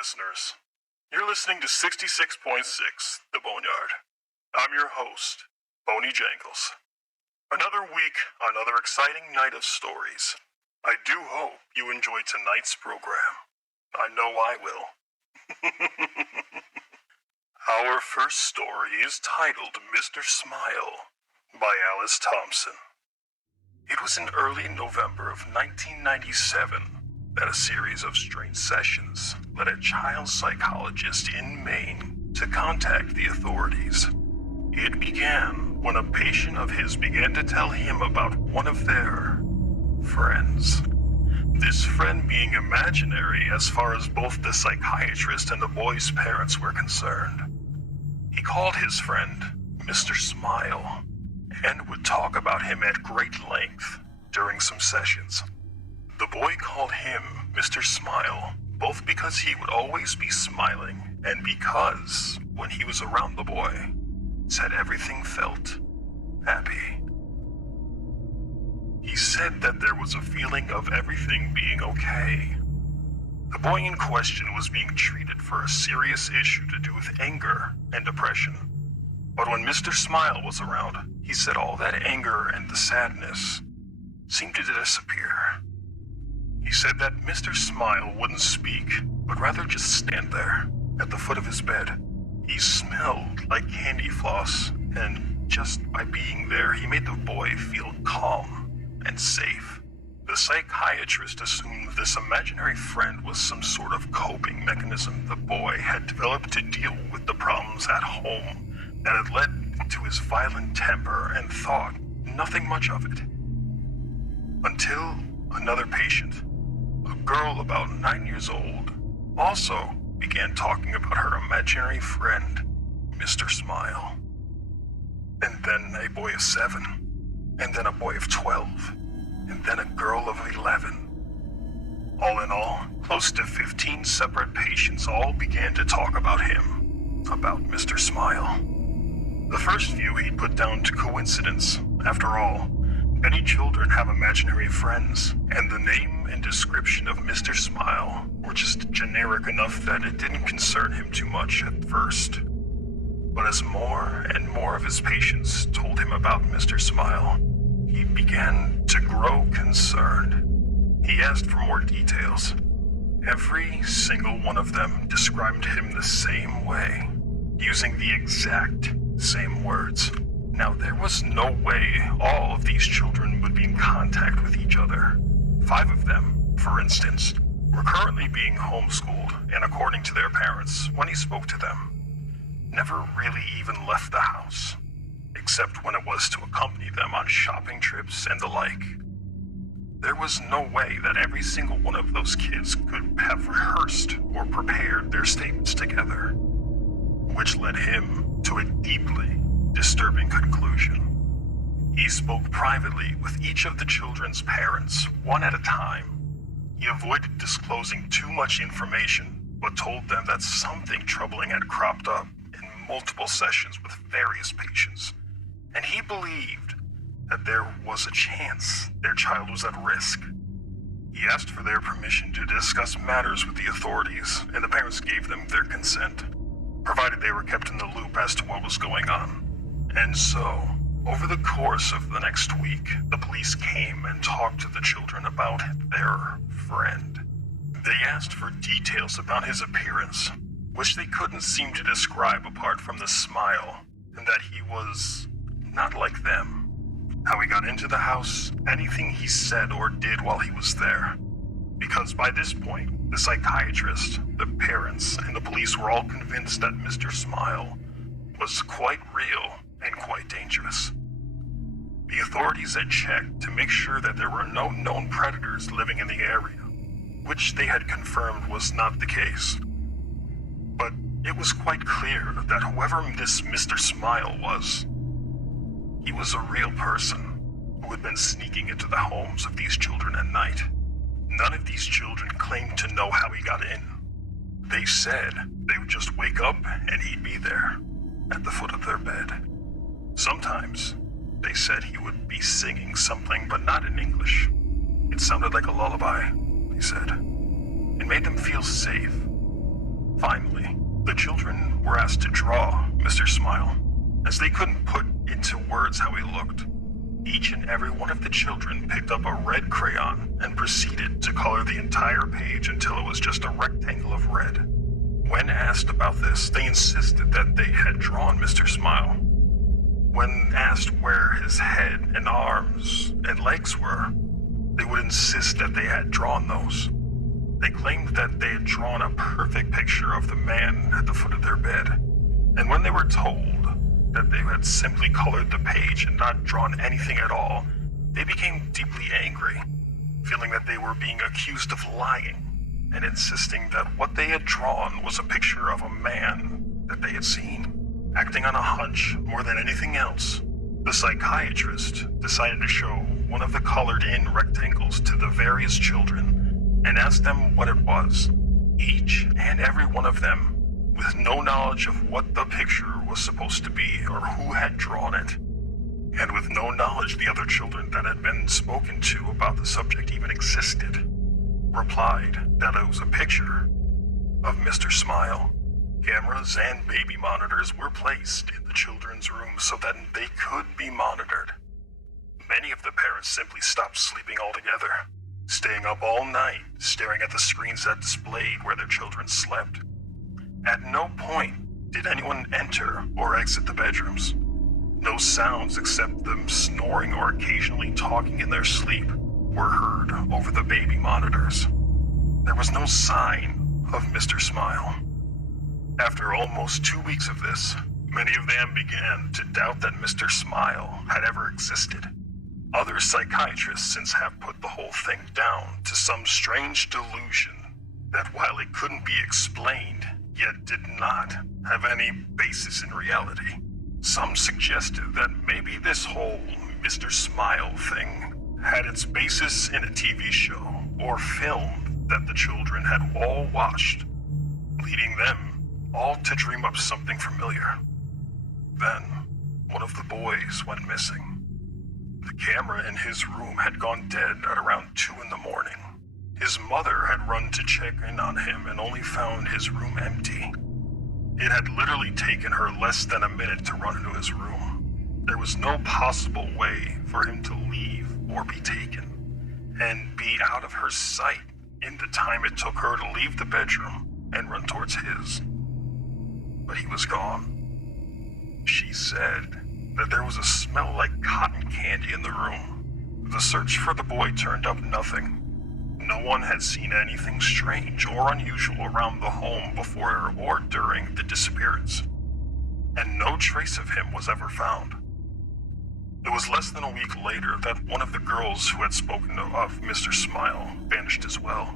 listeners. You're listening to 66.6, The BoneYard. I'm your host, BoneyJangles. Another week, another exciting night of stories. I do hope you enjoyed tonight's program. I know I will. Our first story is titled Mr. Smile by Alice Thompson. It was in early November of 1997 that a series of strange sessions led a child psychologist in Maine to contact the authorities. It began when a patient of his began to tell him about one of their friends. This friend being imaginary as far as both the psychiatrist and the boy's parents were concerned. He called his friend Mr. Smile and would talk about him at great length during some sessions. The boy called him Mr. Smile, both because he would always be smiling and because, when he was around the boy, said everything felt happy. He said that there was a feeling of everything being okay. The boy in question was being treated for a serious issue to do with anger and depression. But when Mr. Smile was around, he said all that anger and the sadness seemed to disappear. He said that Mr. Smile wouldn't speak, but rather just stand there at the foot of his bed. He smelled like candy floss, and just by being there, he made the boy feel calm and safe. The psychiatrist assumed this imaginary friend was some sort of coping mechanism the boy had developed to deal with the problems at home that had led to his violent temper, and thought nothing much of it. Until another patient, a girl about 9 years old, also began talking about her imaginary friend, Mr. Smile. And then a boy of 7, and then a boy of 12, and then a girl of 11. All in all, close to 15 separate patients all began to talk about him, about Mr. Smile. The first few he'd put down to coincidence. After all, many children have imaginary friends, and the name and description of Mr. Smile were just generic enough that it didn't concern him too much at first. But as more and more of his patients told him about Mr. Smile, he began to grow concerned. He asked for more details. Every single one of them described him the same way, using the exact same words. Now, there was no way all of these children would be in contact with each other. 5 of them, for instance, were currently being homeschooled, and according to their parents, when he spoke to them, never really even left the house, except when it was to accompany them on shopping trips and the like. There was no way that every single one of those kids could have rehearsed or prepared their statements together, which led him to a deeply disturbing conclusion. He spoke privately with each of the children's parents, one at a time. He avoided disclosing too much information, but told them that something troubling had cropped up in multiple sessions with various patients, and he believed that there was a chance their child was at risk. He asked for their permission to discuss matters with the authorities, and the parents gave them their consent, provided they were kept in the loop as to what was going on. And so, over the course of the next week, the police came and talked to the children about their friend. They asked for details about his appearance, which they couldn't seem to describe apart from the smile, and that he was not like them. How he got into the house, anything he said or did while he was there. Because by this point, the psychiatrist, the parents, and the police were all convinced that Mr. Smile was quite real and quite dangerous. The authorities had checked to make sure that there were no known predators living in the area, which they had confirmed was not the case. But it was quite clear that whoever this Mr. Smile was, he was a real person who had been sneaking into the homes of these children at night. None of these children claimed to know how he got in. They said they would just wake up and he'd be there, at the foot of their bed. Sometimes, they said he would be singing something, but not in English. It sounded like a lullaby, he said. It made them feel safe. Finally, the children were asked to draw Mr. Smile, as they couldn't put into words how he looked. Each and every one of the children picked up a red crayon and proceeded to color the entire page until it was just a rectangle of red. When asked about this, they insisted that they had drawn Mr. Smile. When asked where his head and arms and legs were, they would insist that they had drawn those. They claimed that they had drawn a perfect picture of the man at the foot of their bed. And when they were told that they had simply colored the page and not drawn anything at all, they became deeply angry, feeling that they were being accused of lying and insisting that what they had drawn was a picture of a man that they had seen. Acting on a hunch more than anything else, the psychiatrist decided to show one of the colored-in rectangles to the various children and asked them what it was. Each and every one of them, with no knowledge of what the picture was supposed to be or who had drawn it, and with no knowledge the other children that had been spoken to about the subject even existed, replied that it was a picture of Mr. Smile. Cameras and baby monitors were placed in the children's rooms so that they could be monitored. Many of the parents simply stopped sleeping altogether, staying up all night staring at the screens that displayed where their children slept. At no point did anyone enter or exit the bedrooms. No sounds except them snoring or occasionally talking in their sleep were heard over the baby monitors. There was no sign of Mr. Smile. After almost 2 weeks of this, many of them began to doubt that Mr. Smile had ever existed. Other psychiatrists since have put the whole thing down to some strange delusion that while it couldn't be explained, yet did not have any basis in reality. Some suggested that maybe this whole Mr. Smile thing had its basis in a TV show or film that the children had all watched, leading them all to dream up something familiar. Then, one of the boys went missing. The camera in his room had gone dead at around 2 in the morning. His mother had run to check in on him and only found his room empty. It had literally taken her less than a minute to run into his room. There was no possible way for him to leave or be taken, and be out of her sight in the time it took her to leave the bedroom and run towards his. But he was gone. She said that there was a smell like cotton candy in the room. The search for the boy turned up nothing. No one had seen anything strange or unusual around the home before or during the disappearance, and no trace of him was ever found. It was less than a week later that one of the girls who had spoken of Mr. Smile vanished as well.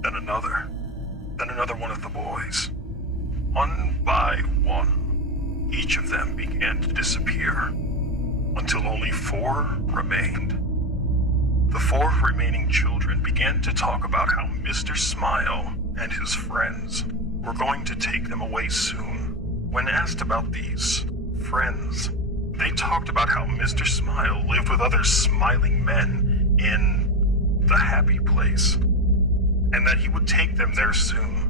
Then another one of the boys. One by one, each of them began to disappear, until only 4 remained. The 4 remaining children began to talk about how Mr. Smile and his friends were going to take them away soon. When asked about these friends, they talked about how Mr. Smile lived with other smiling men in the happy place, and that he would take them there soon.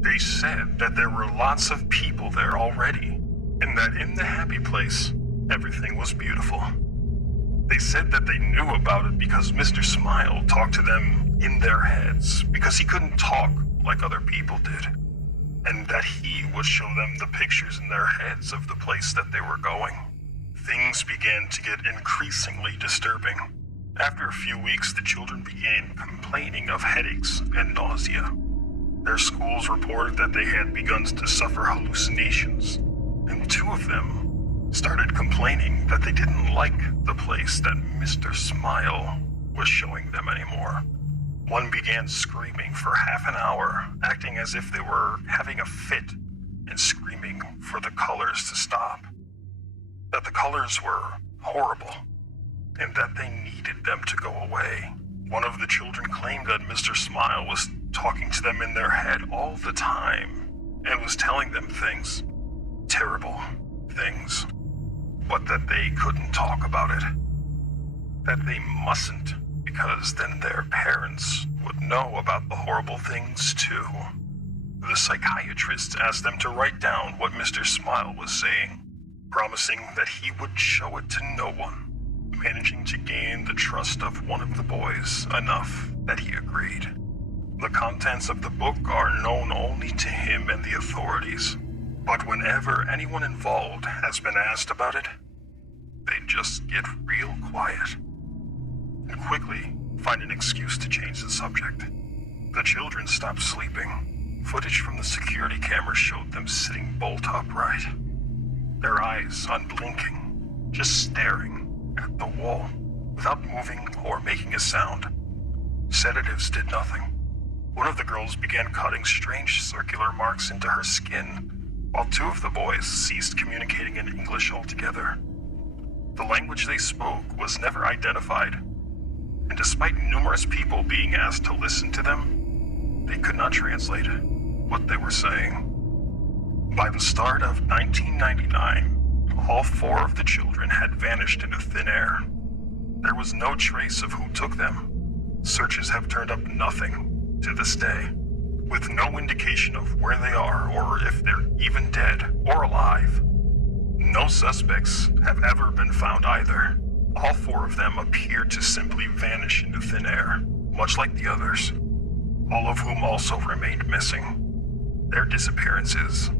They said that there were lots of people there already, and that in the happy place, everything was beautiful. They said that they knew about it because Mr. Smile talked to them in their heads, because he couldn't talk like other people did, and that he would show them the pictures in their heads of the place that they were going. Things began to get increasingly disturbing. After a few weeks, the children began complaining of headaches and nausea. Their schools reported that they had begun to suffer hallucinations, and 2 of them started complaining that they didn't like the place that Mr. Smile was showing them anymore. One began screaming for half an hour, acting as if they were having a fit, and screaming for the colors to stop. That the colors were horrible, and that they needed them to go away. One of the children claimed that Mr. Smile was talking to them in their head all the time, and was telling them things, terrible things, but that they couldn't talk about it. That they mustn't, because then their parents would know about the horrible things too. The psychiatrist asked them to write down what Mr. Smile was saying, promising that he would show it to no one, managing to gain the trust of one of the boys enough that he agreed. The contents of the book are known only to him and the authorities, but whenever anyone involved has been asked about it, they just get real quiet and quickly find an excuse to change the subject. The children stopped sleeping. Footage from the security camera showed them sitting bolt upright, their eyes unblinking, just staring at the wall without moving or making a sound. Sedatives did nothing. One of the girls began cutting strange circular marks into her skin, while two of the boys ceased communicating in English altogether. The language they spoke was never identified, and despite numerous people being asked to listen to them, they could not translate what they were saying. By the start of 1999, all four of the children had vanished into thin air. There was no trace of who took them. Searches have turned up nothing to this day, with no indication of where they are or if they're even dead or alive. No suspects have ever been found either. All four of them appear to simply vanish into thin air, much like the others, all of whom also remained missing. Their disappearances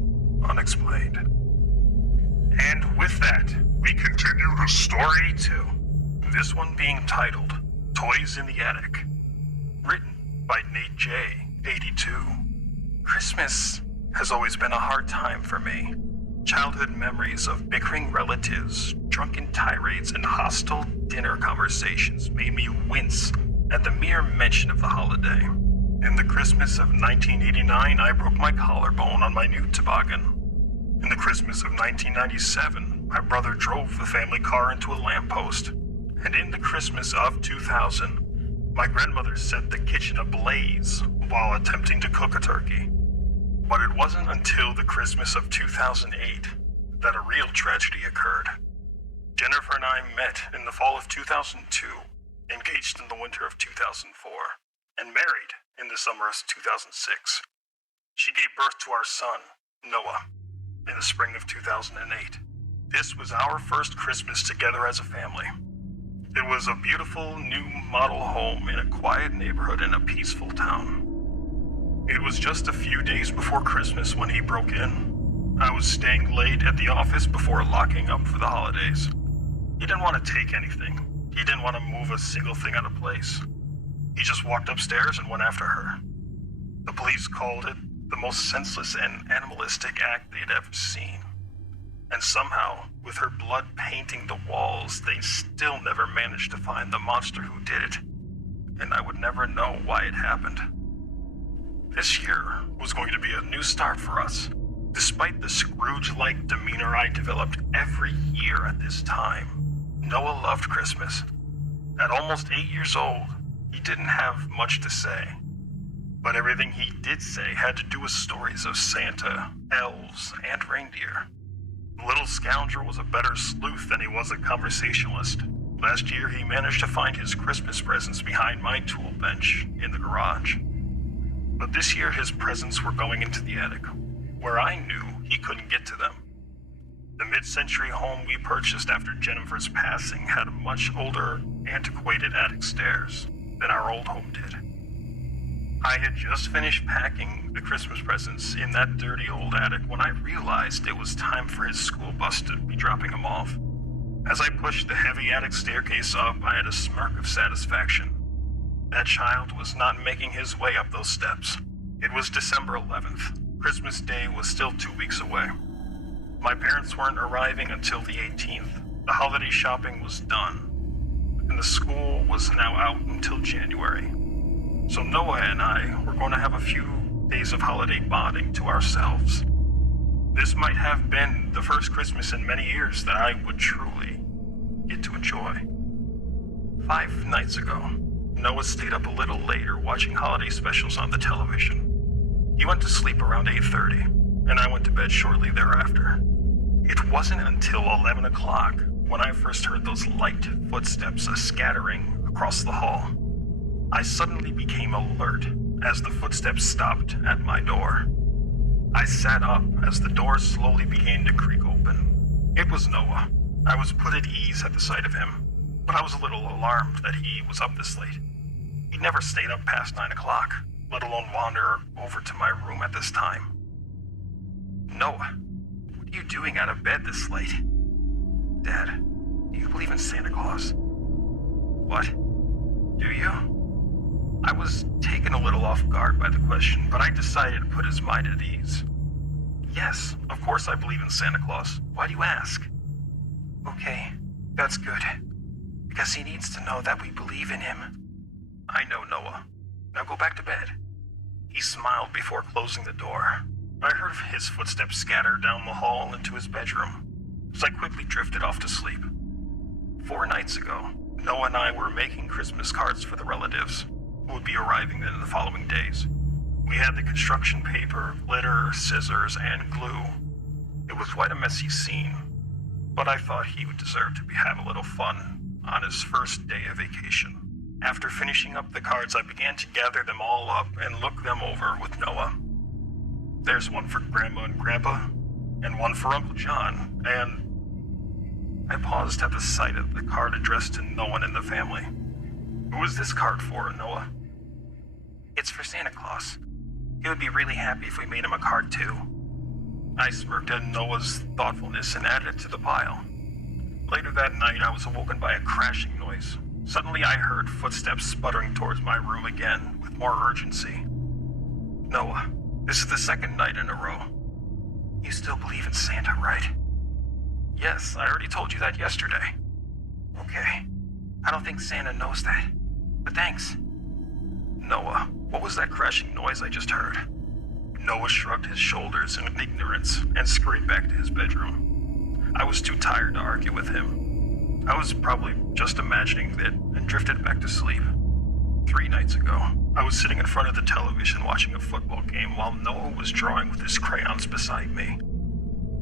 unexplained. And with that, we continue to story 2. This one being titled Toys in the Attic. Written by Nate J, 82. Christmas has always been a hard time for me. Childhood memories of bickering relatives, drunken tirades, and hostile dinner conversations made me wince at the mere mention of the holiday. In the Christmas of 1989, I broke my collarbone on my new toboggan. In the Christmas of 1997, my brother drove the family car into a lamppost. And in the Christmas of 2000, my grandmother set the kitchen ablaze while attempting to cook a turkey. But it wasn't until the Christmas of 2008 that a real tragedy occurred. Jennifer and I met in the fall of 2002, engaged in the winter of 2004, and married in the summer of 2006. She gave birth to our son, Noah, in the spring of 2008. This was our first Christmas together as a family. It was a beautiful new model home in a quiet neighborhood in a peaceful town. It was just a few days before Christmas when he broke in. I was staying late at the office before locking up for the holidays. He didn't want to take anything. He didn't want to move a single thing out of place. He just walked upstairs and went after her. The police called it the most senseless and animalistic act they'd ever seen. And somehow, with her blood painting the walls, they still never managed to find the monster who did it. And I would never know why it happened. This year was going to be a new start for us. Despite the Scrooge-like demeanor I developed every year at this time, Noah loved Christmas. At almost 8 years old, he didn't have much to say. But everything he did say had to do with stories of Santa, elves, and reindeer. The little scoundrel was a better sleuth than he was a conversationalist. Last year, he managed to find his Christmas presents behind my tool bench in the garage. But this year, his presents were going into the attic, where I knew he couldn't get to them. The mid-century home we purchased after Jennifer's passing had much older, antiquated attic stairs than our old home did. I had just finished packing the Christmas presents in that dirty old attic when I realized it was time for his school bus to be dropping him off. As I pushed the heavy attic staircase up, I had a smirk of satisfaction. That child was not making his way up those steps. It was December 11th. Christmas Day was still 2 weeks away. My parents weren't arriving until the 18th. The holiday shopping was done, and the school was now out until January. So Noah and I were going to have a few days of holiday bonding to ourselves. This might have been the first Christmas in many years that I would truly get to enjoy. 5 nights ago, Noah stayed up a little later watching holiday specials on the television. He went to sleep around 8:30, and I went to bed shortly thereafter. It wasn't until 11 o'clock when I first heard those light footsteps scattering across the hall. I suddenly became alert as the footsteps stopped at my door. I sat up as the door slowly began to creak open. It was Noah. I was put at ease at the sight of him, but I was a little alarmed that he was up this late. He never stayed up past 9 o'clock, let alone wander over to my room at this time. Noah, what are you doing out of bed this late? Dad, do you believe in Santa Claus? What? Do you? I was taken a little off guard by the question, but I decided to put his mind at ease. Yes, of course I believe in Santa Claus. Why do you ask? Okay, that's good. Because he needs to know that we believe in him. I know, Noah. Now go back to bed. He smiled before closing the door. I heard his footsteps scatter down the hall into his bedroom, so I quickly drifted off to sleep. 4 nights ago, Noah and I were making Christmas cards for the relatives, who would be arriving in the following days. We had the construction paper, glitter, scissors, and glue. It was quite a messy scene, but I thought he would deserve to have a little fun on his first day of vacation. After finishing up the cards, I began to gather them all up and look them over with Noah. There's one for Grandma and Grandpa, and one for Uncle John, and I paused at the sight of the card addressed to no one in the family. Who is this card for, Noah? It's for Santa Claus. He would be really happy if we made him a card too. I smirked at Noah's thoughtfulness and added it to the pile. Later that night, I was awoken by a crashing noise. Suddenly, I heard footsteps sputtering towards my room again, with more urgency. Noah, this is the second night in a row. You still believe in Santa, right? Yes, I already told you that yesterday. Okay. I don't think Santa knows that, but thanks. Noah, what was that crashing noise I just heard? Noah shrugged his shoulders in ignorance and scurried back to his bedroom. I was too tired to argue with him. I was probably just imagining it and drifted back to sleep. 3 nights ago, I was sitting in front of the television watching a football game while Noah was drawing with his crayons beside me.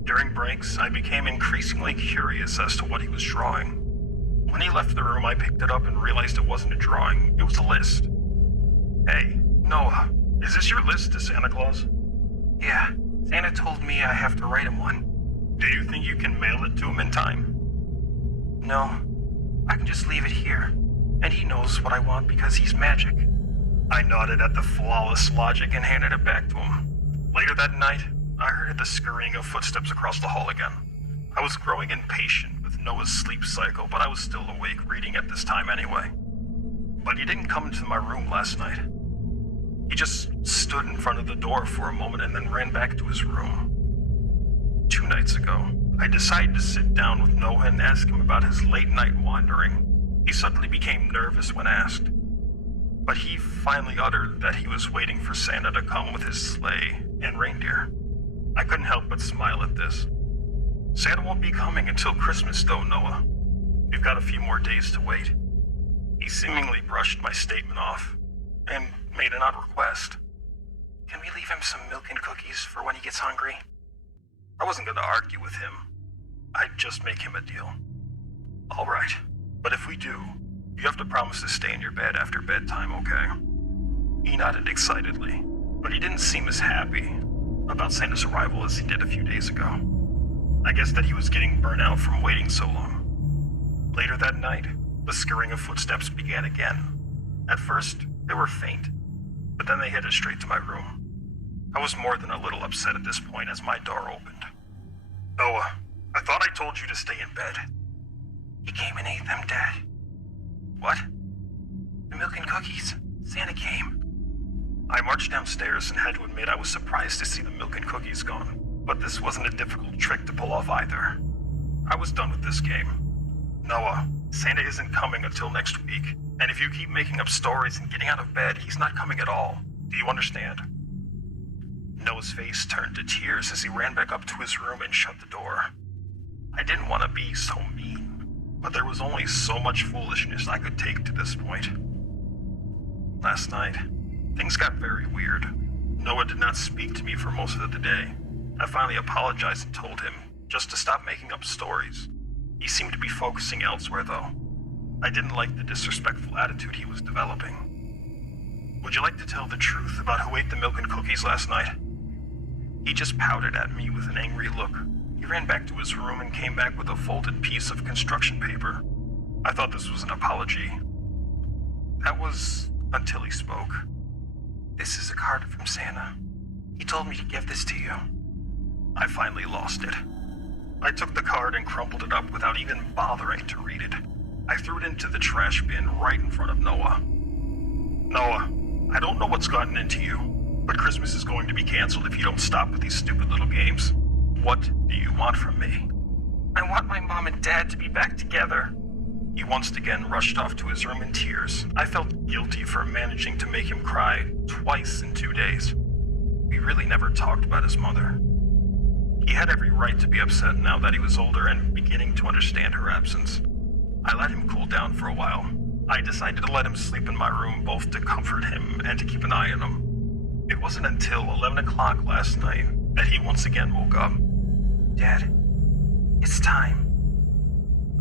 During breaks, I became increasingly curious as to what he was drawing. When he left the room, I picked it up and realized it wasn't a drawing, it was a list. Hey, Noah, is this your list to Santa Claus? Yeah, Santa told me I have to write him one. Do you think you can mail it to him in time? No, I can just leave it here, and he knows what I want because he's magic. I nodded at the flawless logic and handed it back to him. Later that night, I heard the scurrying of footsteps across the hall again. I was growing impatient with Noah's sleep cycle, but I was still awake reading at this time anyway. But he didn't come into my room last night. He just stood in front of the door for a moment and then ran back to his room. 2 nights ago, I decided to sit down with Noah and ask him about his late-night wandering. He suddenly became nervous when asked. But he finally uttered that he was waiting for Santa to come with his sleigh and reindeer. I couldn't help but smile at this. Santa won't be coming until Christmas though, Noah. We've got a few more days to wait. He seemingly brushed my statement off and made an odd request. Can we leave him some milk and cookies for when he gets hungry? I wasn't going to argue with him. I'd just make him a deal. All right, but if we do, you have to promise to stay in your bed after bedtime, okay? He nodded excitedly, but he didn't seem as happy about Santa's arrival as he did a few days ago. I guess that he was getting burnt out from waiting so long. Later that night, the scurrying of footsteps began again. At first, they were faint, but then they headed straight to my room. I was more than a little upset at this point as my door opened. Noah, I thought I told you to stay in bed. He came and ate them, Dad. What? The milk and cookies. Santa came. I marched downstairs and had to admit I was surprised to see the milk and cookies gone. But this wasn't a difficult trick to pull off either. I was done with this game. Noah, Santa isn't coming until next week. And if you keep making up stories and getting out of bed, he's not coming at all. Do you understand? Noah's face turned to tears as he ran back up to his room and shut the door. I didn't want to be so mean, but there was only so much foolishness I could take to this point. Last night, things got very weird. Noah did not speak to me for most of the day. I finally apologized and told him just to stop making up stories. He seemed to be focusing elsewhere, though. I didn't like the disrespectful attitude he was developing. Would you like to tell the truth about who ate the milk and cookies last night? He just pouted at me with an angry look. He ran back to his room and came back with a folded piece of construction paper. I thought this was an apology. That was until he spoke. "This is a card from Santa. He told me to give this to you." I finally lost it. I took the card and crumpled it up without even bothering to read it. I threw it into the trash bin right in front of Noah. "Noah, I don't know what's gotten into you, but Christmas is going to be canceled if you don't stop with these stupid little games. What do you want from me?" "I want my mom and dad to be back together." He once again rushed off to his room in tears. I felt guilty for managing to make him cry twice in 2 days. We really never talked about his mother. He had every right to be upset now that he was older and beginning to understand her absence. I let him cool down for a while. I decided to let him sleep in my room, both to comfort him and to keep an eye on him. It wasn't until 11 o'clock last night that he once again woke up. "Dad, it's time."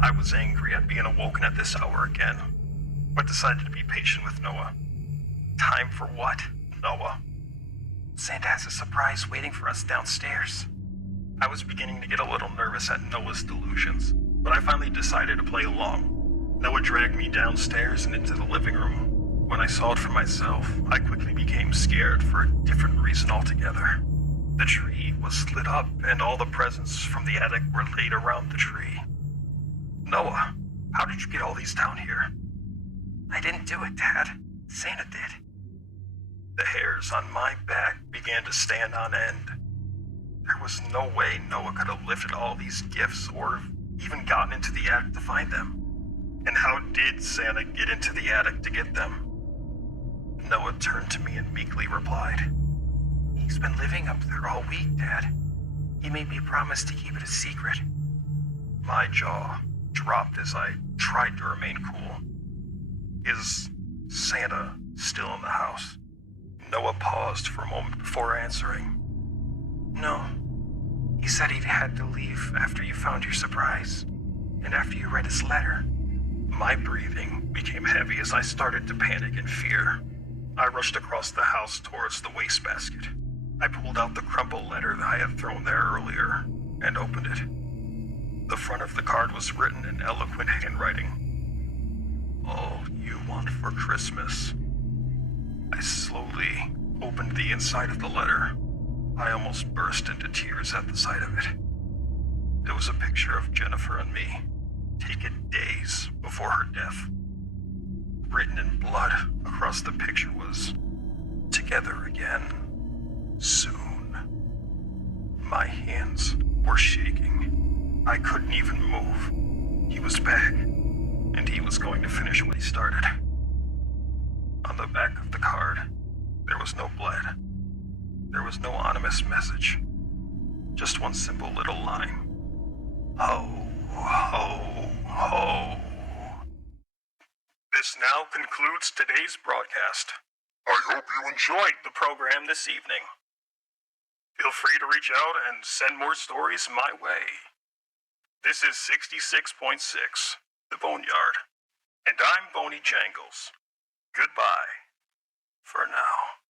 I was angry at being awoken at this hour again, but decided to be patient with Noah. "Time for what, Noah?" "Santa has a surprise waiting for us downstairs." I was beginning to get a little nervous at Noah's delusions, but I finally decided to play along. Noah dragged me downstairs and into the living room. When I saw it for myself, I quickly became scared for a different reason altogether. The tree was lit up and all the presents from the attic were laid around the tree. "Noah, how did you get all these down here?" "I didn't do it, Dad. Santa did." The hairs on my back began to stand on end. There was no way Noah could have lifted all these gifts or even gotten into the attic to find them. And how did Santa get into the attic to get them? Noah turned to me and meekly replied, "He's been living up there all week, Dad. He made me promise to keep it a secret." My jaw dropped as I tried to remain cool. "Is Santa still in the house?" Noah paused for a moment before answering. "No. He said he had to leave after you found your surprise, and after you read his letter." My breathing became heavy as I started to panic in fear. I rushed across the house towards the wastebasket. I pulled out the crumpled letter that I had thrown there earlier and opened it. The front of the card was written in eloquent handwriting. "All you want for Christmas." I slowly opened the inside of the letter. I almost burst into tears at the sight of it. It was a picture of Jennifer and me, taken days before her death. Written in blood across the picture was, "Together again, soon." My hands were shaking. I couldn't even move. He was back, and he was going to finish what he started. On the back of the card, there was no blood. There was no anonymous message. Just one simple little line. "Ho, ho, ho." This now concludes today's broadcast. I hope you enjoyed the program this evening. Feel free to reach out and send more stories my way. This is 66.6, the BoneYard, and I'm BoneyJangles. Goodbye for now.